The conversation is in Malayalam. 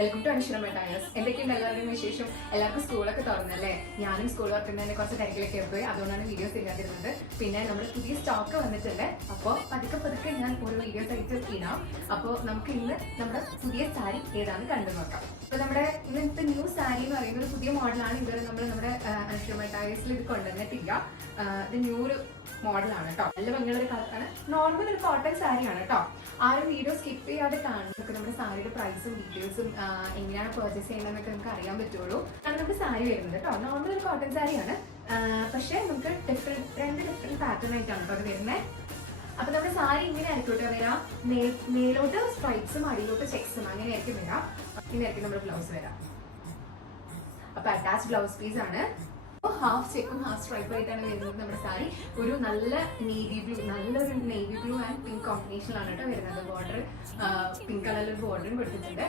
Welcome to അൻഷുറ tyres. എന്തൊക്കെയുണ്ട് എല്ലാവരുടെയും വിശേഷം? എല്ലാവർക്കും സ്കൂളൊക്കെ തുറന്നല്ലേ? ഞാനും സ്കൂൾ വർക്കുന്നതിന് കുറച്ച് തിരക്കിലൊക്കെ പോയി, അതുകൊണ്ടാണ് വീഡിയോസ് ഇല്ലാതിരുന്നത്. പിന്നെ നമ്മുടെ പുതിയ സ്റ്റോക്ക് വന്നിട്ടുണ്ട്. അപ്പോൾ പതുക്കെ ഞാൻ ഓരോ വീഡിയോസ് ആയിട്ട് ഇടാം. അപ്പോൾ നമുക്ക് ഇന്ന് നമ്മുടെ പുതിയ സാരി ഏതാണെന്ന് കണ്ടു നോക്കാം. അപ്പോൾ നമ്മുടെ ഇന്നത്തെ ന്യൂ സാരി എന്ന് പറയുന്നത് ഒരു പുതിയ മോഡലാണ്. ഇതുവരെ നമ്മുടെ അൻഷുറ ടയേഴ്സിൽ ഇത് കൊണ്ടുവന്നിട്ടില്ല. ഇത് ന്യൂ ഒരു മോഡലാണ് കേട്ടോ. നല്ല ഭംഗിയുള്ള ഒരു കളറാണ്. നോർമൽ ഒരു കോട്ടൺ സാരിയാണ് കേട്ടോ. ആ ഒരു വീഡിയോ സ്കിപ്പ് ചെയ്യാതെ കാണുന്നതൊക്കെ നമ്മുടെ സാരിയുടെ പ്രൈസും ഡീറ്റെയിൽസും എങ്ങനെയാണ് പർച്ചേസ് ചെയ്യുന്നതെന്നൊക്കെ നമുക്ക് അറിയാൻ പറ്റുള്ളൂ. കാരണം നമ്മുടെ സാരി വരുന്നത് കേട്ടോ നോർമൽ ഒരു കോട്ടൺ സാരിയാണ്. പക്ഷേ നമുക്ക് രണ്ട് ഡിഫറെന്റ് പാറ്റേൺ ആയിട്ടാണ് കേട്ടോ അത് വരുന്നത്. അപ്പൊ നമ്മുടെ സാരി ഇങ്ങനെ ആയിരിക്കും വരാം. മേലോട്ട് സ്ട്രൈപ്സും അടിയിലോട്ട് ചെക്സും അങ്ങനെയായിരിക്കും വരാം. ഇങ്ങനെയായിരിക്കും നമ്മുടെ ബ്ലൗസ് വരാം. അപ്പൊ അറ്റാച്ച് ബ്ലൗസ് പീസ് ആണ്. ഹാഫ് ചെക്കും ഹാഫ് സ്ട്രൈപ്പ് ആയിട്ടാണ് വരുന്നത് നമ്മുടെ സാരി. ഒരു നല്ല നല്ലൊരു നേവി ബ്ലൂ ആൻഡ് പിങ്ക് കോമ്പിനേഷനിലാണ് കേട്ടോ വരുന്നത്. ബോർഡർ പിങ്ക് കളറിൽ ബോർഡറും കൊടുത്തിട്ടുണ്ട്.